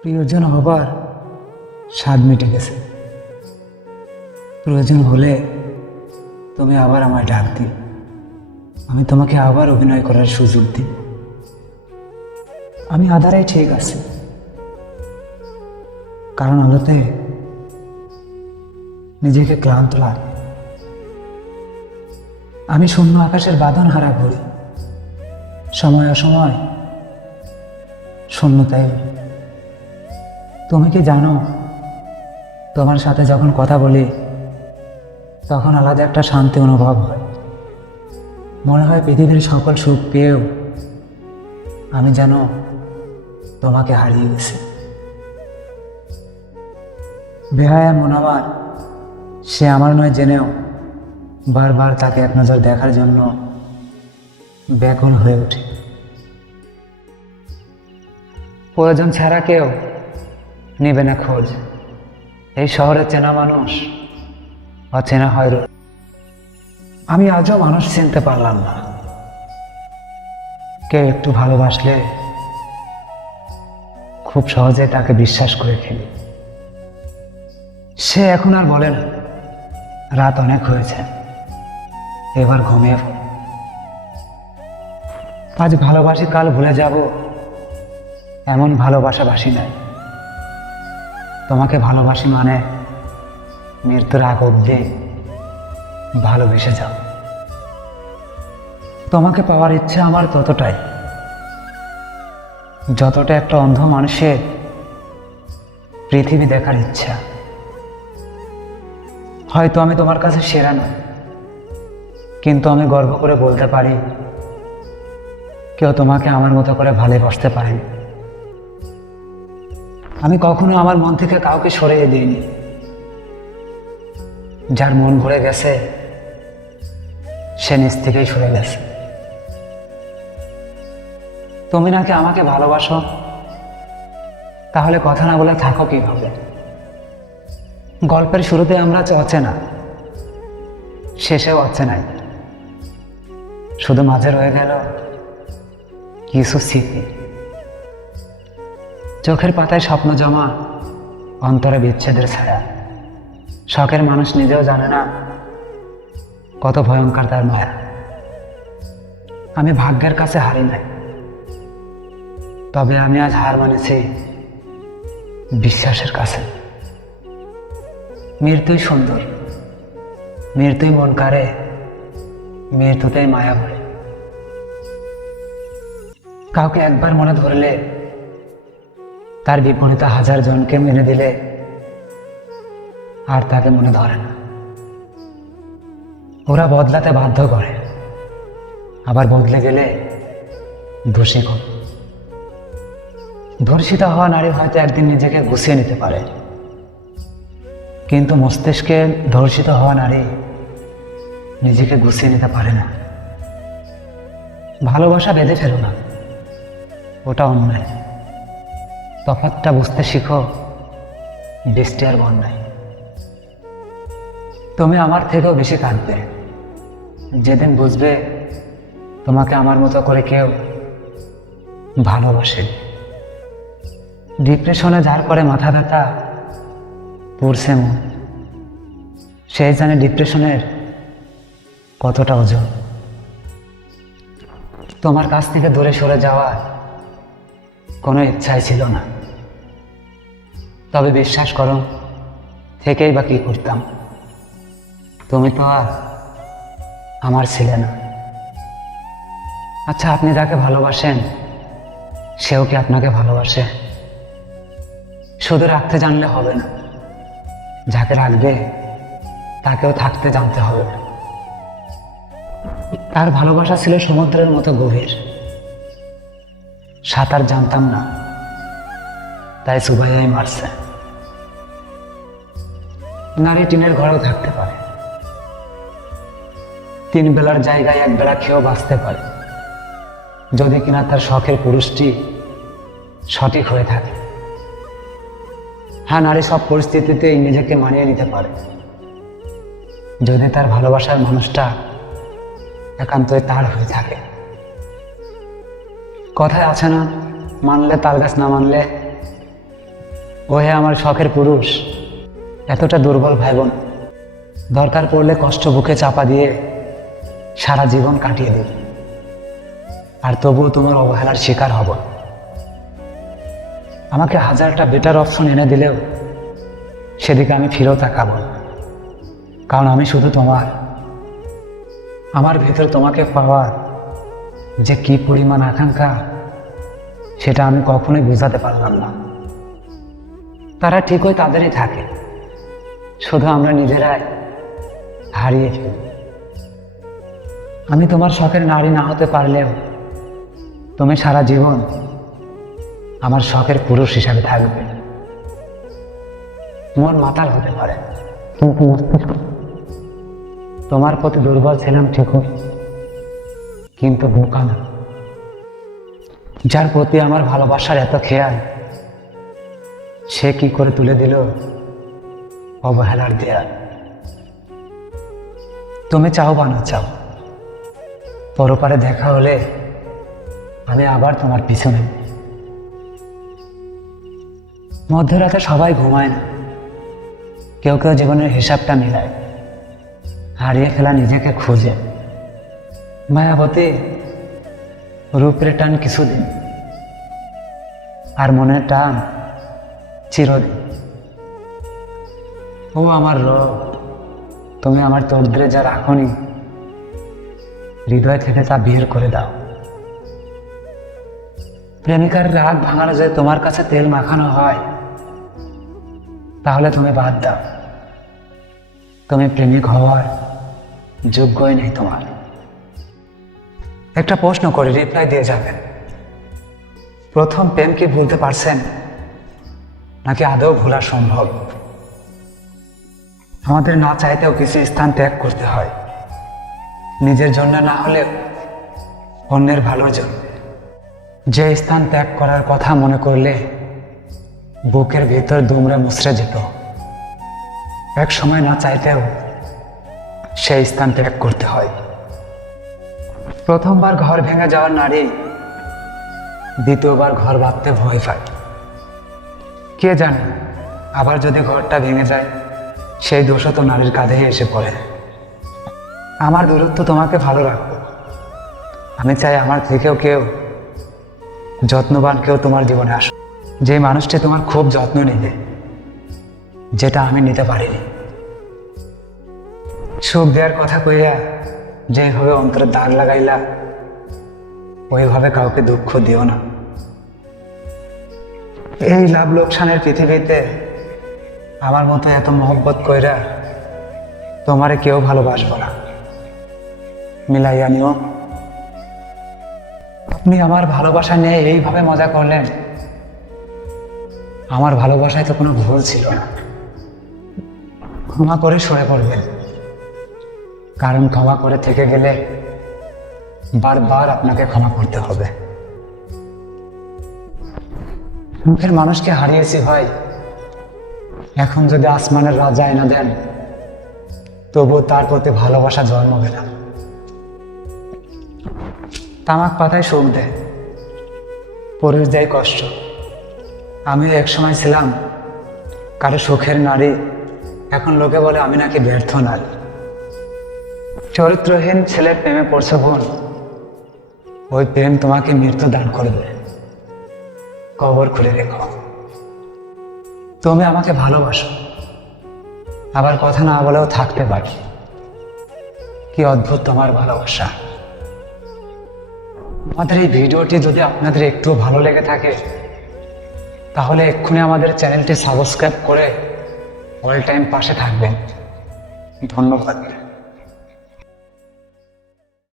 প্রিয়জন হবার স্বাদ মিটে গেছে। প্রয়োজন হলে তুমি আবার আমায় ডাক দিও আমি তোমাকে আবার অভিনয় করার সুযোগ দিই। আমি আধারাই ঠিক আছি। কারণ আলোতে নিজেকে ক্লান্ত লাগে। আমি শূন্য আকাশের বাঁধন হারা ঘুরি সময় অসময় শূন্যতাই তুমি কি জানো, তোমার সাথে যখন কথা বলি, তখন আলাদা একটা শান্তি অনুভব হয়। মনে হয় পৃথিবীর সকল সুখ পেয়েও আমি যেন তোমাকে হারিয়ে গেছি। বেহায়া মন আমার সে আমার নয় জেনেও বারবার তাকে এক নজর দেখার জন্য ব্যাকুল হয়ে ওঠে প্রয়োজন ছাড়া কেউ নেবে না খোঁজ। এই শহরে চেনা মানুষ, অচেনা হয় আমি আজও মানুষ চিনতে পারলাম না। কেউ একটু ভালোবাসলে খুব সহজে তাকে বিশ্বাস করে ফেলি। সে এখন আর বলে না, রাত অনেক হয়েছে, এবার ঘুমিয়ে আজ ভালোবাসি, কাল ভুলে যাব, এমন ভালোবাসা বাসি নাই। তোমাকে ভালোবাসি মানে মৃত্যুর আগ অব্দি ভালোবেসে যাও। তোমাকে পাওয়ার ইচ্ছা আমার ততটাই। যতটা একটা অন্ধ মানুষের পৃথিবী দেখার ইচ্ছা। হয়তো আমি তোমার কাছে সেরা নই, কিন্তু আমি গর্ব করে বলতে পারি, কেউ তোমাকে আমার মতো করে ভালোবাসতে পারেনি। আমি কখনো আমার মন থেকে কাউকে সরিয়ে দিইনি। যার মন ভরে গেছে, সে নিজ থেকেই সরে গেছে। তুমি নাকি আমাকে ভালোবাসো? তাহলে কথা না বলে থাকো কীভাবে? গল্পের শুরুতে আমরা অচেনা, শেষেও অচেনাই। শুধু মাঝে রয়ে গেল কিছু স্মৃতি চোখের পাতায় স্বপ্ন জমা, অন্তরে বিচ্ছেদের ছায়া। শখের মানুষ নিজেও জানে না কত ভয়ঙ্কর তার মায়া। আমি ভাগ্যের কাছে হারি নাই। তবে আমি আজ হার মানেছি বিশ্বাসের কাছে। মৃত্যুই সুন্দর, মৃত্যুই মন কারে মৃত্যুতেই মায়া ভরে। কাউকে একবার মনে ধরলে তার বিপরীতে হাজার জনকে মেনে দিলে আর তাকে মনে ধরে না। ওরা বদলাতে বাধ্য করে। আবার বদলে গেলে দোষী করে ধর্ষিত হওয়া নারী হয়তো একদিন নিজেকে গুছিয়ে নিতে পারে। কিন্তু মস্তিষ্কে ধর্ষিত হওয়া নারী নিজেকে গুছিয়ে নিতে পারে না। ভালোবাসা বেঁধে ফেলো না। ওটা অন্যায়। তফাতটা বুঝতে শিখো, বৃষ্টি আর বন্যায় তুমি আমার থেকেও বেশি কাঁদবে। যেদিন বুঝবে তোমাকে আমার মতো করে কেউ ভালোবাসে। ডিপ্রেশনে যার করে মাথা ব্যথা, পড়ছে মন সেই জানে ডিপ্রেশনের কতটা ওজন। তোমার কাছ থেকে দূরে সরে যাওয়ার কোনো ইচ্ছাই ছিল না। তবে বিশ্বাস করো, থেকেই বা কি করতাম। তুমি তো আর আমার ছিলে না। আচ্ছা আপনি যাকে ভালোবাসেন, সেও কি আপনাকে ভালোবাসে? শুধু রাখতে জানলে হবে না। যাকে রাখবে, তাকেও থাকতে জানতে হবে। তার ভালোবাসা ছিল সমুদ্রের মতো গভীর। সাঁতার জানতাম না। তাই সুবাইয়াই মারছে। নারী টিনের ঘরেও থাকতে পারে। তিন বেলার জায়গায় এক বেলা খেয়েও বাঁচতে পারে। যদি কিনা তার শখের পুরুষটি সঠিক হয়ে থাকে। হ্যাঁ নারী সব পরিস্থিতিতেই নিজেকে মানিয়ে নিতে পারে। যদি তার ভালোবাসার মানুষটা একান্তই তার হয়ে থাকে। কথায় আছে না, মানলে তাল গাছ না মানলে? ও হে আমার শখের পুরুষ, এতটা দুর্বল ভাই বোন দরকার পড়লে কষ্ট বুকে চাপা দিয়ে সারা জীবন কাটিয়ে দিই আর তবুও তোমার অবহেলার শিকার হব। আমাকে হাজারটা বেটার অপশন এনে দিলেও সেদিকে আমি ফিরেও তাকাবো কারণ আমি শুধু তোমার, আমার ভেতর তোমাকে পাওয়ার যে কি পরিমাণ আকাঙ্ক্ষা সেটা আমি কখনোই বোঝাতে পারলাম না। তারা ঠিকই তাদেরই থাকে। শুধু আমরা নিজেরাই হারিয়ে ফেলি। আমি তোমার শখের নারী না হতে পারলেও তুমি সারা জীবন আমার শখের পুরুষ হিসাবে থাকবে। মন মাতাল হতে পারে। কিন্তু মস্তিষ্ক, তোমার প্রতি দুর্বল ছিলাম ঠিকই। কিন্তু বোকা না। যার প্রতি আমার ভালোবাসার এত খেয়াল, সে কি করে তুলে দিল অবহেলার দেয়াল? তুমি চাও বা না চাও, পরপারে দেখা হলে আমি আবার তোমার পিছনে। মধ্যরাতে সবাই ঘুমায় না। কেউ কেউ জীবনের হিসাবটা মিলায়। হারিয়ে ফেলা নিজেকে খুঁজে। মায়াবতী রূপের টান কিছুদিন, আর মনের টান চিরদিন। ও আমার রব, তুমি আমার তদ্রে যা রাখনি হৃদয় থেকে তা বের করে দাও। প্রেমিকার রাগ ভাঙানো যে তোমার কাছে তেল মাখানো হয়, তাহলে তুমি বাদ দাও। তুমি প্রেমিক হওয়ার যোগ্যই নেই তোমার। একটা প্রশ্ন করে রিপ্লাই দিয়ে যাবেন। প্রথম প্রেম কি ভুলতে পারছেন? নাকি আদৌ ভোলা সম্ভব? আমাদের না চাইতেও কিছু স্থান ত্যাগ করতে হয়। নিজের জন্য না হলেও অন্যের ভালোর জন্য। যে স্থান ত্যাগ করার কথা মনে করলে বুকের ভেতর দুমড়ে মুচড়ে যেত। এক সময় না চাইতেও সেই স্থান ত্যাগ করতে হয়। প্রথমবার ঘর ভেঙে যাওয়ার নারী দ্বিতীয়বার ঘর ভাবতে ভয় পায়। কে জানে, আবার যদি ঘরটা ভেঙে যায়, সেই দোষও তো নারীর কাঁধেই এসে পড়ে। আমার দূরত্ব তোমাকে ভালো রাখব। আমি চাই আমার থেকেও কেউ যত্নবান কেউ তোমার জীবনে আসো যে মানুষটি তোমার খুব যত্ন নিবে, যেটা আমি নিতে পারিনি। সুখ দেওয়ার কথা কইয়া যেভাবে অন্তরে দাগ লাগাইলা, ওইভাবে কাউকে দুঃখ দিও না। এই লাভ লোকসানের পৃথিবীতে আমার মতো এত মহব্বত কইরা তোমারে কেউ ভালোবাসবো না। মিলাইয়া নিও। আপনি আমার ভালোবাসা নিয়ে এইভাবে মজা করলেন, আমার ভালোবাসায় তো কোনো ভুল ছিল না। ক্ষমা করে সরে পড়বেন। কারণ ক্ষমা করে থেকে গেলে বারবার আপনাকে ক্ষমা করতে হবে। মুখের মানুষকে হারিয়েছি ভাই। এখন যদি আসমানের রাজা এনে দেন তবু তার প্রতি ভালোবাসা জন্মবে না তামাক পাতায় সুখ দেয় পুরুষ দেয় কষ্ট। আমিও এক সময় ছিলাম কারও সুখের নারী। এখন লোকে বলে আমি নাকি ব্যর্থ নারী। চরিত্রহীন ছেলে প্রেমে পড়ছে বোন। ওই প্রেম তোমাকে মৃত্যু দান করবে কবর খুলে রেখো। তুমি আমাকে ভালোবাসো। আবার কথা না বলেও থাকতে পারি। কি অদ্ভুত তোমার ভালোবাসা। আমাদের এই ভিডিওটি যদি আপনাদের একটু ভালো লেগে থাকে, তাহলে এক্ষুনি আমাদের চ্যানেলটি সাবস্ক্রাইব করে অল টাইম পাশে থাকবেন। ধন্যবাদ।